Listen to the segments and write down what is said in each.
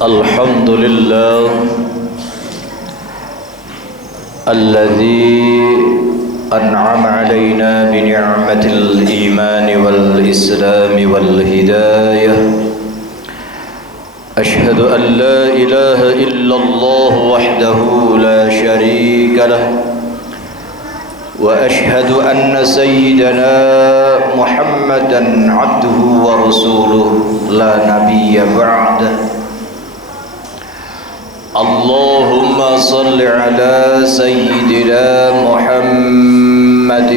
الحمد لله الذي أنعم علينا بنعمة الإيمان والإسلام والهداية. أشهد أن لا إله إلا الله وحده لا شريك له، وأشهد أن سيدنا محمدا عبده ورسوله لا نبي بعده. اللهم صل على سيدنا محمد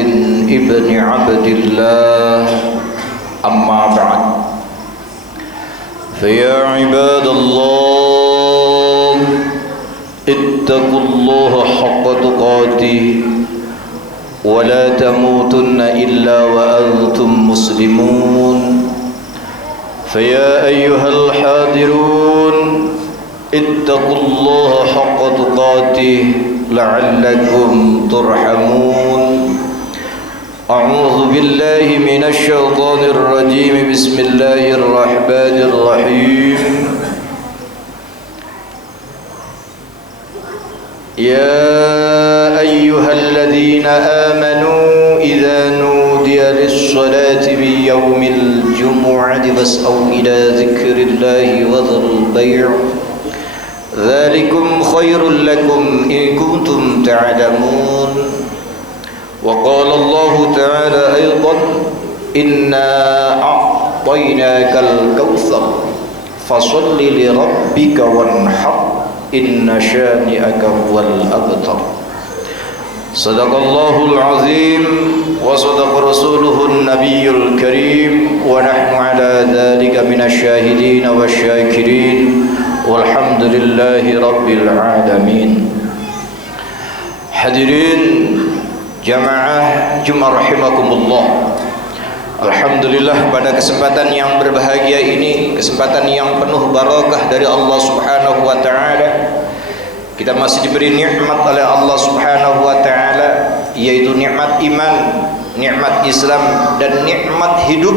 ابن عبد الله. أما بعد، فيا عباد الله اتقوا الله حق تقاته ولا تموتن إلا وأنتم مسلمون. فيا أيها الحاضرون اتقوا الله حق تقاته لعلكم ترحمون. أعوذ بالله من الشيطان الرجيم. بسم الله الرحمن الرحيم. يا أيها الذين آمنوا إذا نودي للصلاة من يوم الجمعة فاسعوا إلى ذكر الله وذروا البيع ذلكم خير لكم إن كنتم تعلمون. وقال الله تعالى أيضا إنا أعطيناك الكوثر فصل لربك وانحر إن شانئك هو الأبتر. صدق الله العظيم وصدق رسوله النبي الكريم، ونحن على ذلك من الشاهدين والشاكرين والحمد لله رب العالمين. Hadirin jamaah Jumat rahimakumullah. Alhamdulillah, pada kesempatan yang berbahagia ini, kesempatan yang penuh barakah dari Allah Subhanahu wa taala, kita masih diberi nikmat oleh Allah Subhanahu wa taala, yaitu nikmat iman, nikmat Islam dan nikmat hidup,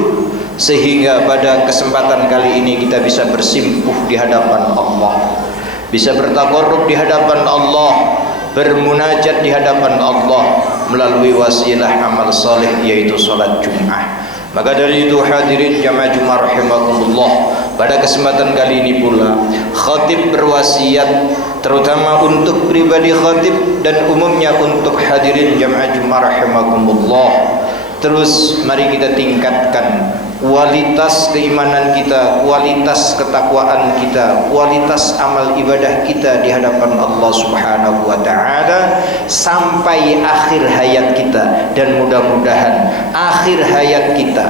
sehingga pada kesempatan kali ini kita bisa bersimpuh di hadapan Allah, bisa bertaqarrub di hadapan Allah, bermunajat di hadapan Allah melalui wasilah amal saleh, yaitu salat Jumat. Maka dari itu hadirin jamaah Jumat rahimakumullah, pada kesempatan kali ini pula khatib berwasiat terutama untuk pribadi khatib dan umumnya untuk hadirin jamaah Jumat rahimakumullah. Terus mari kita tingkatkan kualitas keimanan kita, kualitas ketakwaan kita, kualitas amal ibadah kita di hadapan Allah Subhanahu wa taala sampai akhir hayat kita, dan mudah-mudahan akhir hayat kita,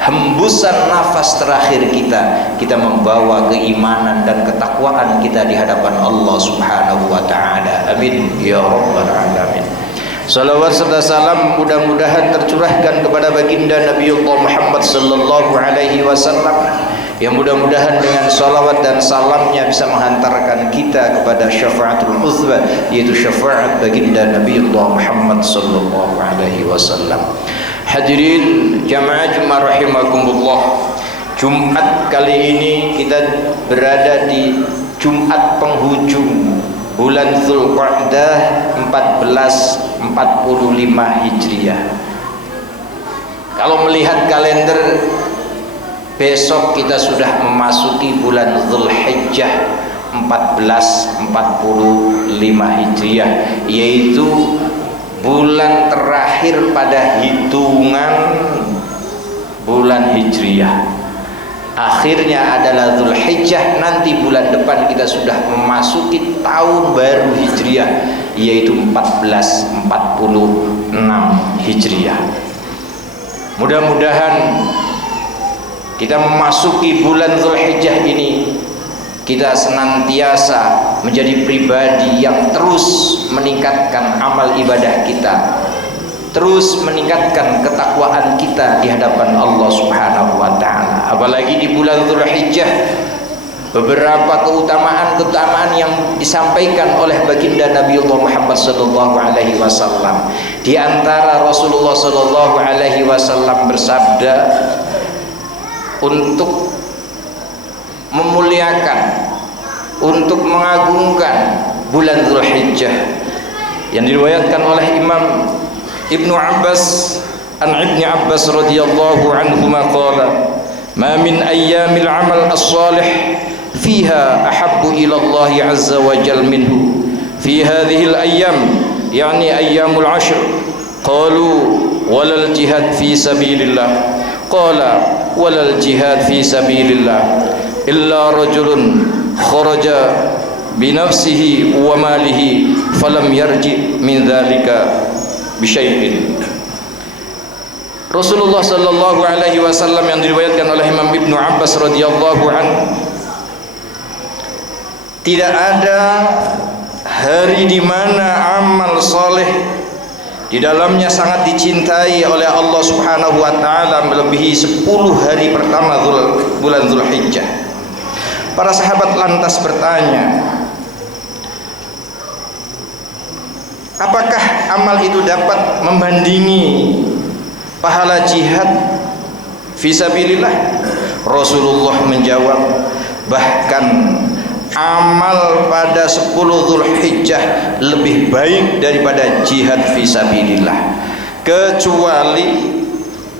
hembusan nafas terakhir kita membawa keimanan dan ketakwaan kita di hadapan Allah Subhanahu wa taala. Amin ya rabbal alamin. Salawat serta salam mudah-mudahan tercurahkan kepada baginda Nabiullah Muhammad sallallahu alaihi wasallam, yang mudah-mudahan dengan salawat dan salamnya bisa menghantarkan kita kepada syafaatul uzma, yaitu syafaat baginda Nabiullah Muhammad sallallahu alaihi wasallam. Hadirin jamaah Jumat rahimakumullah, Jumat kali ini kita berada di Jumat penghujung bulan Dzulqa'dah 1445 Hijriah. Kalau melihat kalender, besok kita sudah memasuki bulan Dzulhijjah 1445 Hijriah, yaitu bulan terakhir pada hitungan bulan Hijriah. Akhirnya adalah Dzulhijjah. Nanti bulan depan kita sudah memasuki tahun baru Hijriah, yaitu 1446 Hijriah. Mudah-mudahan kita memasuki bulan Dzulhijjah ini, kita senantiasa menjadi pribadi yang terus meningkatkan amal ibadah kita, terus meningkatkan ketakwaan kita di hadapan Allah Subhanahu wa taala. Apalagi di bulan Dzulhijjah, beberapa keutamaan yang disampaikan oleh baginda Nabiullah Muhammad sallallahu alaihi wasallam. Di antara Rasulullah sallallahu alaihi wasallam bersabda untuk memuliakan untuk mengagungkan bulan Dzulhijjah yang diriwayatkan oleh Imam Ibnu Abbas an Ibni Abbas radhiyallahu anhuma qala ma min ayyamil amal as-salih fiha ahabbu ila Allah azza wa jal minhu fi hadhihi al-ayyam yani ayyamul ashr qalu walal jihad fi sabilillah qala walal jihad fi sabilillah illa rajulun kharaja binafsihi wa malihi falam yarji min dzalika bisyai'in. Rasulullah sallallahu alaihi wasallam yang diriwayatkan oleh Imam Ibnu Abbas radhiyallahu anhu, tidak ada hari di mana amal soleh di dalamnya sangat dicintai oleh Allah Subhanahu wa taala melebihi 10 hari pertama bulan Dzulhijjah. Para sahabat lantas bertanya, apakah amal itu dapat membandingi pahala jihad fisabilillah? Rasulullah menjawab, bahkan amal pada 10 Dzulhijjah lebih baik daripada jihad fisabilillah, kecuali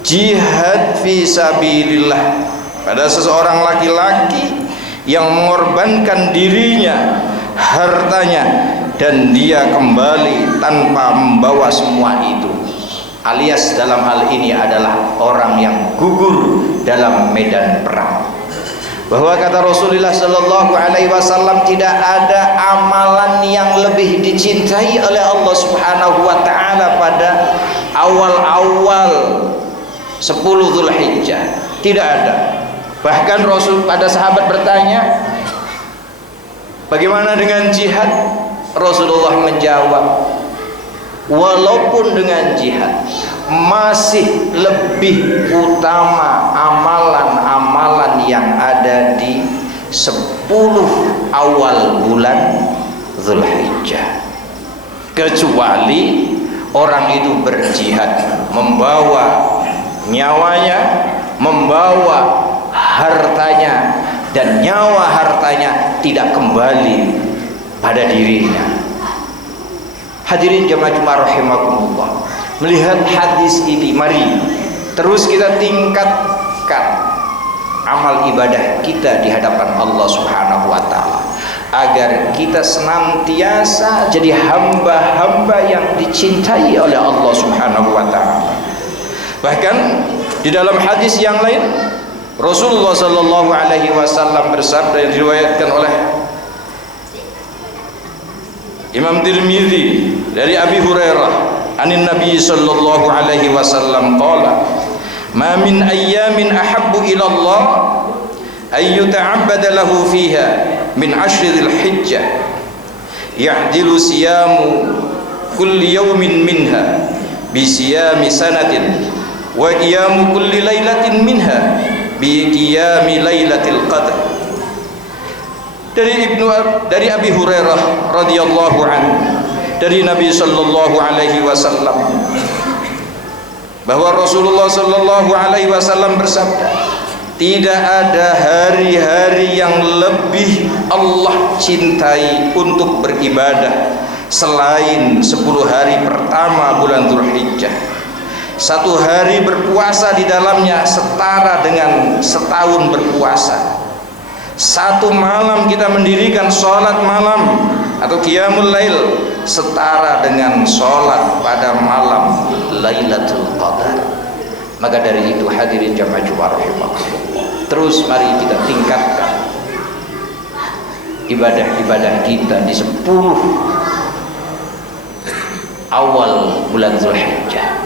jihad fisabilillah pada seseorang laki-laki yang mengorbankan dirinya, hartanya, dan dia kembali tanpa membawa semua itu, alias dalam hal ini adalah orang yang gugur dalam medan perang. Bahwa kata Rasulullah sallallahu alaihi wasallam, tidak ada amalan yang lebih dicintai oleh Allah Subhanahu wa taala pada awal-awal 10 Dzulhijjah. Tidak ada. Bahkan Rasul pada sahabat bertanya, bagaimana dengan jihad? Rasulullah menjawab, walaupun dengan jihad masih lebih utama amalan-amalan yang ada di 10 awal bulan Dzulhijjah, kecuali orang itu berjihad, membawa nyawanya, membawa hartanya, dan nyawa hartanya tidak kembali pada dirinya. Hadirin jamaah rahimakumullah, melihat hadis ini, mari terus kita tingkatkan amal ibadah kita di hadapan Allah Subhanahu wa taala, agar kita senantiasa jadi hamba-hamba yang dicintai oleh Allah Subhanahu wa taala. Bahkan di dalam hadis yang lain, Rasulullah sallallahu alaihi wasallam bersabda yang diriwayatkan oleh Imam Tirmidzi dari Abi Hurairah anin Nabi sallallahu alaihi wasallam qala ma min ayyamin ahabbu ila Allah ay yuta'abbada lahu fiha min ashri dzulhijjah ya'dilu siyamu kulli yawmin minha bi siyami sanatin wa qiyamu kulli lailatin minha bi qiyami lailatil qadr. Dari Abi Hurairah radhiyallahu anhu, dari Nabi sallallahu alaihi wasallam, bahwa Rasulullah sallallahu alaihi wasallam bersabda, tidak ada hari-hari yang lebih Allah cintai untuk beribadah selain 10 hari pertama bulan Dzulhijjah. 1 hari berpuasa di dalamnya setara dengan setahun berpuasa. 1 malam kita mendirikan sholat malam atau qiyamul lail setara dengan sholat pada malam Lailatul Qadar. Maka dari itu hadirin jamaah rahimakumullah, terus mari kita tingkatkan ibadah-ibadah kita di 10 awal bulan Dzulhijjah,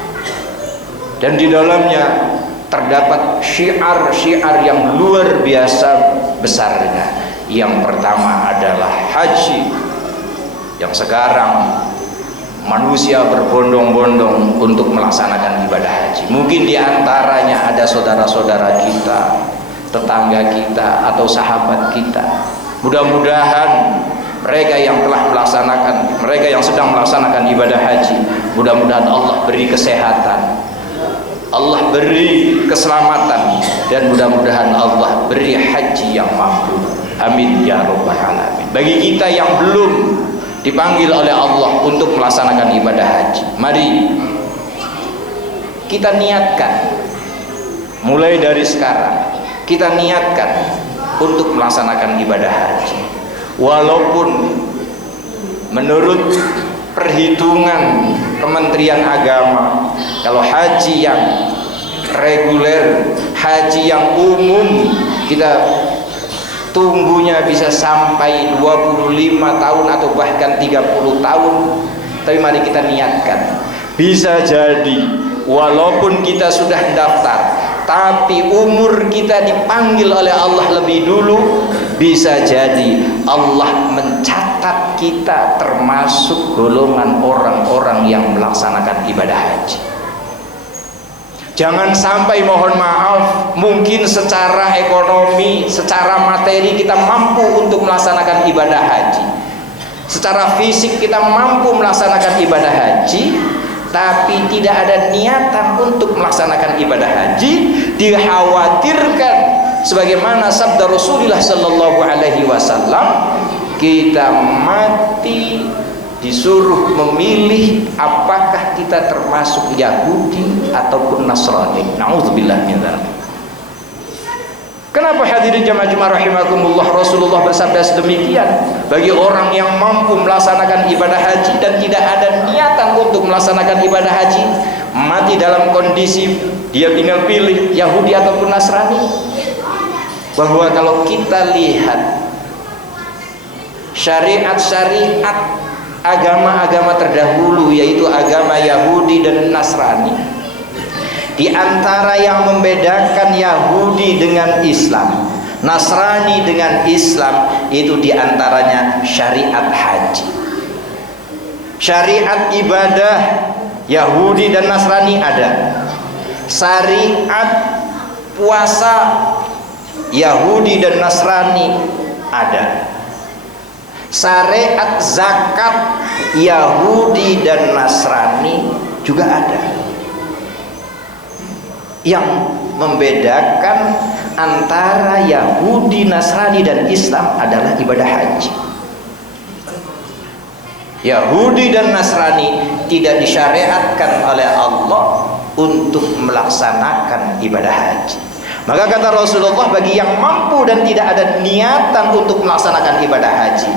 dan di dalamnya terdapat syiar-syiar yang luar biasa besarnya. Yang pertama adalah haji, yang sekarang manusia berbondong-bondong untuk melaksanakan ibadah haji. Mungkin di antaranya ada saudara-saudara kita, tetangga kita, atau sahabat kita. Mudah-mudahan mereka yang telah melaksanakan, mereka yang sedang melaksanakan ibadah haji, mudah-mudahan Allah beri kesehatan, Allah beri keselamatan, dan mudah-mudahan Allah beri haji yang mampu. Amin ya rabbal alamin. bagi kita yang belum dipanggil oleh Allah untuk melaksanakan ibadah haji, mari kita niatkan mulai dari sekarang, kita niatkan untuk melaksanakan ibadah haji. Walaupun menurut perhitungan Kementerian Agama, kalau haji yang reguler, haji yang umum, kita tunggunya bisa sampai 25 tahun atau bahkan 30 tahun. Tapi mari kita niatkan, bisa jadi walaupun kita sudah daftar, tapi umur kita dipanggil oleh Allah lebih dulu, bisa jadi Allah mencatat kita termasuk golongan orang-orang yang melaksanakan ibadah haji. Jangan sampai, mohon maaf, mungkin secara ekonomi, secara materi kita mampu untuk melaksanakan ibadah haji, secara fisik kita mampu melaksanakan ibadah haji, tapi tidak ada niatan untuk melaksanakan ibadah haji. Dikhawatirkan sebagaimana sabda Rasulullah sallallahu alaihi wasallam, kita mati disuruh memilih apakah kita termasuk Yahudi ataupun Nasrani. Nauzubillah min dzalik. Kenapa hadirin jamaah rahimakumullah Rasulullah bersabda sedemikian? Bagi orang yang mampu melaksanakan ibadah haji dan tidak ada niatan untuk melaksanakan ibadah haji, mati dalam kondisi dia tinggal pilih Yahudi ataupun Nasrani. Bahwa kalau kita lihat syariat-syariat agama-agama terdahulu, yaitu agama Yahudi dan Nasrani, di antara yang membedakan Yahudi dengan Islam, Nasrani dengan Islam, itu di antaranya syariat haji. Syariat ibadah Yahudi dan Nasrani ada. Syariat puasa Yahudi dan Nasrani ada. Syariat zakat Yahudi dan Nasrani juga ada. Yang membedakan antara Yahudi, Nasrani dan Islam adalah ibadah haji. Yahudi dan Nasrani tidak disyariatkan oleh Allah untuk melaksanakan ibadah haji. Maka kata Rasulullah, bagi yang mampu dan tidak ada niatan untuk melaksanakan ibadah haji,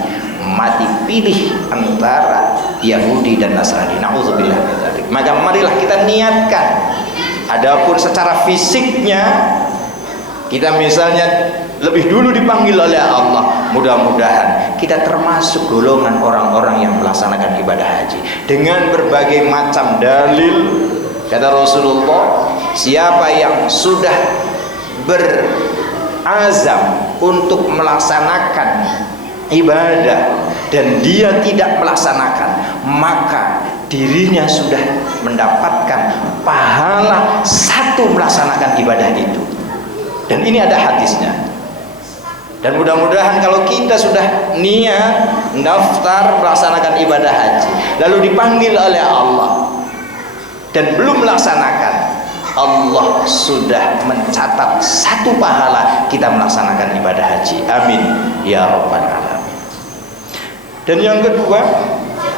mati pilih antara Yahudi dan Nasrani. Nauzubillah min dzalik. Maka marilah kita niatkan. Adapun secara fisiknya, kita misalnya lebih dulu dipanggil oleh Allah, mudah-mudahan kita termasuk golongan orang-orang yang melaksanakan ibadah haji dengan berbagai macam dalil. Kata Rasulullah, siapa yang sudah berazam untuk melaksanakan ibadah dan dia tidak melaksanakan, maka dirinya sudah mendapatkan pahala satu melaksanakan ibadah itu. Dan ini ada hadisnya. Dan mudah-mudahan kalau kita sudah niat daftar melaksanakan ibadah haji, lalu dipanggil oleh Allah dan belum melaksanakan, Allah sudah mencatat satu pahala kita melaksanakan ibadah haji. Amin ya rabbal alamin. Dan yang kedua,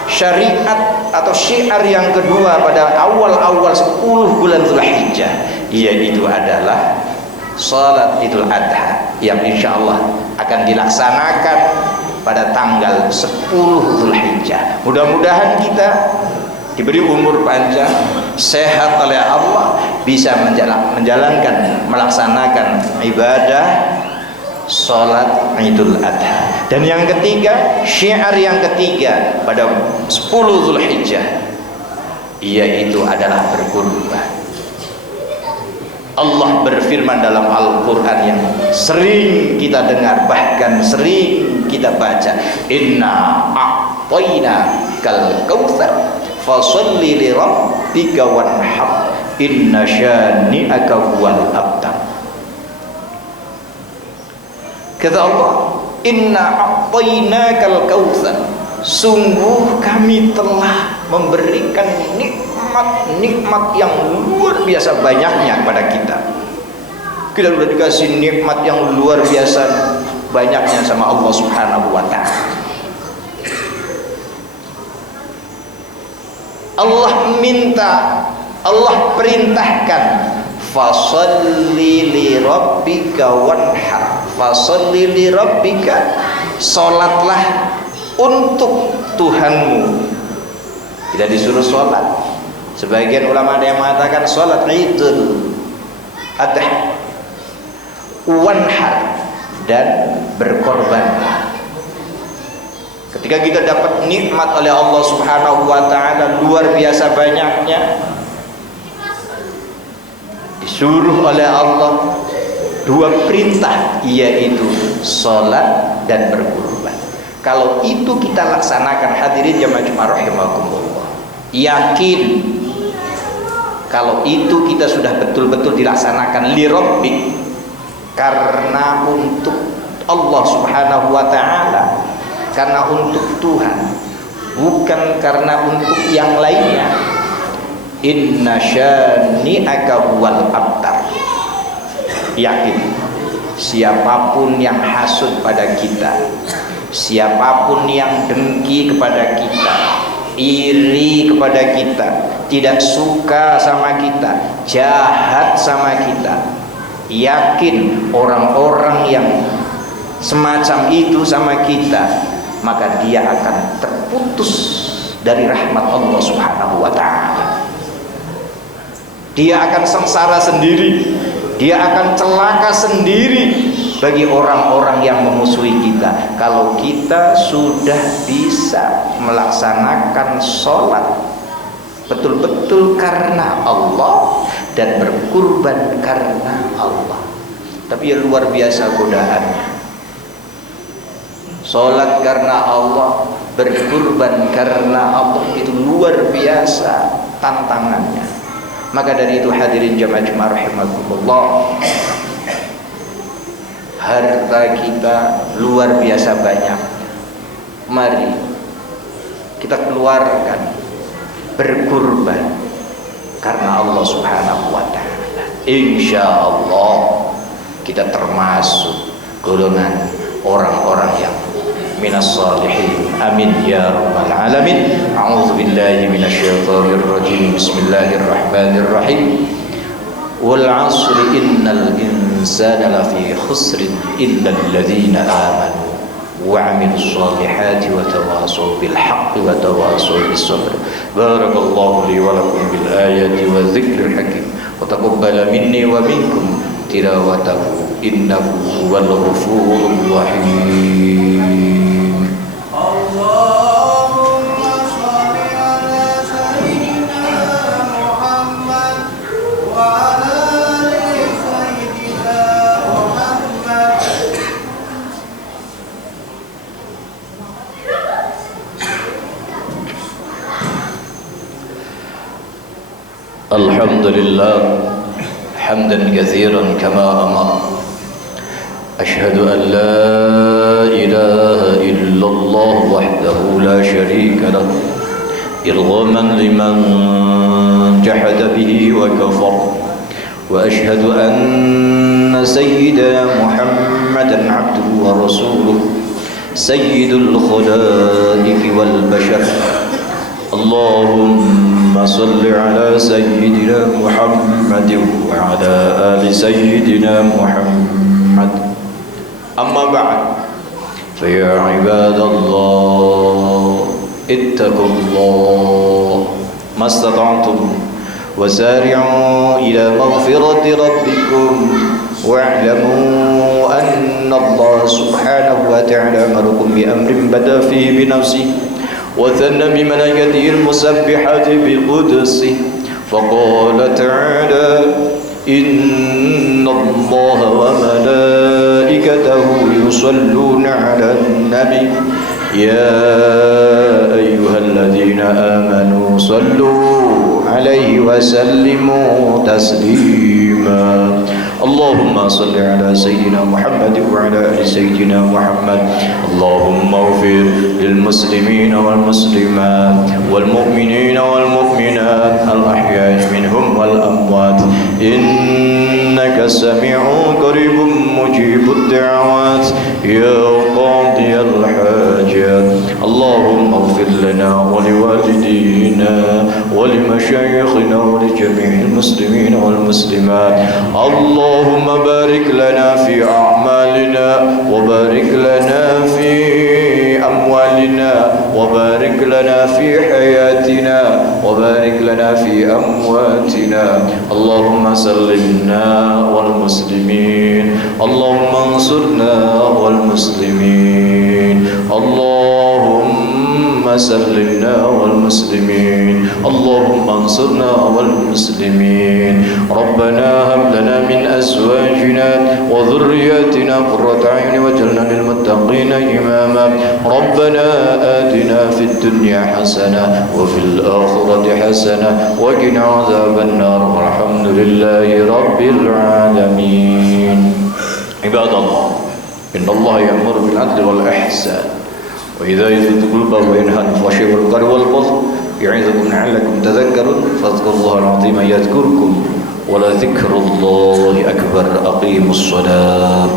syariat atau syiar yang kedua pada awal-awal 10 bulan Dzulhijjah, yaitu adalah salat Idul Adha yang insya Allah akan dilaksanakan pada tanggal 10 Dzulhijjah. Mudah-mudahan kita diberi umur panjang, sehat oleh Allah, bisa menjalankan, melaksanakan ibadah salat Idul Adha. Dan yang ketiga, syiar yang ketiga pada 10 Dzulhijjah, yaitu adalah berkurban. Allah berfirman dalam Al-Quran yang sering kita dengar, bahkan sering kita baca, inna a'tayna kal kautsar fasalli li rabbika wanhar inna syani'aka huwal abtar. Kata Allah, inna a'tainakal kautsar, sungguh kami telah memberikan nikmat yang luar biasa banyaknya kepada kita. Kita sudah dikasih nikmat yang luar biasa banyaknya sama Allah Subhanahu wa ta'ala. Allah minta, Allah perintahkan, fasholli li rabbika wanhar. Fasholli li rabbika, salatlah untuk Tuhanmu. Tidak disuruh salat. Sebagian ulama ada yang mengatakan salat Idul Adha, wanhar, dan berkorban. Ketika kita dapat nikmat oleh Allah Subhanahu wa ta'ala luar biasa banyaknya, disuruh oleh Allah dua perintah, yaitu salat dan berkorban. Kalau itu kita laksanakan, hadirin jamaah rahimakumullah, yakin kalau itu kita sudah betul-betul dilaksanakan li rabbik, karena untuk Allah Subhanahu wa ta'ala, karena untuk Tuhan, bukan karena untuk yang lainnya. Inna syani'aka huwal abtar. Yakin, siapapun yang hasud pada kita, siapapun yang dengki kepada kita, iri kepada kita, tidak suka sama kita, jahat sama kita, yakin orang-orang yang semacam itu sama kita, maka dia akan terputus dari rahmat Allah Subhanahu wa ta'ala. Dia akan sengsara sendiri, dia akan celaka sendiri bagi orang-orang yang memusuhi kita. Kalau kita sudah bisa melaksanakan sholat betul-betul karena Allah dan berkurban karena Allah. Tapi ya luar biasa godaannya. Sholat karena Allah, berkurban karena Allah, itu luar biasa tantangannya. Maka dari itu hadirin jamaah rahimakumullah, harta kita luar biasa banyak. Mari kita keluarkan, berkurban karena Allah Subhanahu wa ta'ala. Insya Allah kita termasuk golongan orang-orang yang minas salihin. Amin ya rabbal alamin. A'udzu billahi minasyaitonir rajim. Bismillahirrahmanirrahim. Wal 'asri innal insana lafi khusrin illa alladhina amanu wa 'amilus solihati wa tawasaw bil haqqi wa tawasaw bis sabr. Barakallahu li wa lakum bil ayati wa dzikril hakim. Wa taqabbala minni wa minkum tilawatahu innahu huwal ghafurur rahim. Allahumma shalli ala sayyidina Muhammad wa ala ali sayyidina Muhammad. Alhamdulillah hamdan katsiran kama amara. أشهد أن لا إله إلا الله وحده لا شريك له إرغاما لمن جحد به وكفر وأشهد أن سيدنا محمدا عبده ورسوله سيد الخلائق والبشر اللهم صل على سيدنا محمد وعلى آل سيدنا محمد أما بعد فيا عباد الله اتقوا الله ما استطعتم وسارعوا إلى مغفرة ربكم واعلموا أن الله سبحانه وتعالى أمركم بأمر بدأ فيه بنفسه وثنى بملائكته المسبحات بقدسه فقال تعالى إن الله وملائكته يصلون على النبي يا أيها الذين آمنوا صلوا عليه وسلموا تسليما اللهم صل على سيدنا محمد وعلى آل سيدنا محمد اللهم اغفر للمسلمين والمسلمات والمؤمنين والمؤمنات الأحياء منهم والأموات إنك إنك سميع قريب مجيب الدعوات يا قاضي الحاجات. اللهم اغفر لنا ولوالدينا ولمشايخنا ولجميع المسلمين والمسلمات. اللهم بارك لنا في أعمالنا وبارك لنا في أموالنا وبارك لنا في حياتنا وبارك لنا في أمواتنا. اللهم سلمنا والمسلمين، اللهم انصرنا والمسلمين، اللهم سلمنا والمسلمين، اللهم انصرنا والمسلمين. ربنا هب لنا من أزواجنا وذرياتنا قرة أعين واجعلنا للمتقين إماما. ربنا آتنا في الدنيا حسنة وفي الآخرة حسنة وقنا عذاب النار والحمد لله رب العالمين. عباد الله، إن الله يأمر بالعدل والإحسان وإذا يذل القربى وينهى عن الفحشاء والمنكر والبغي يعظكم لعلكم تذكرون. فاذكروا الله العظيم يذكركم ولذكر الله أكبر. أقيموا الصلاة.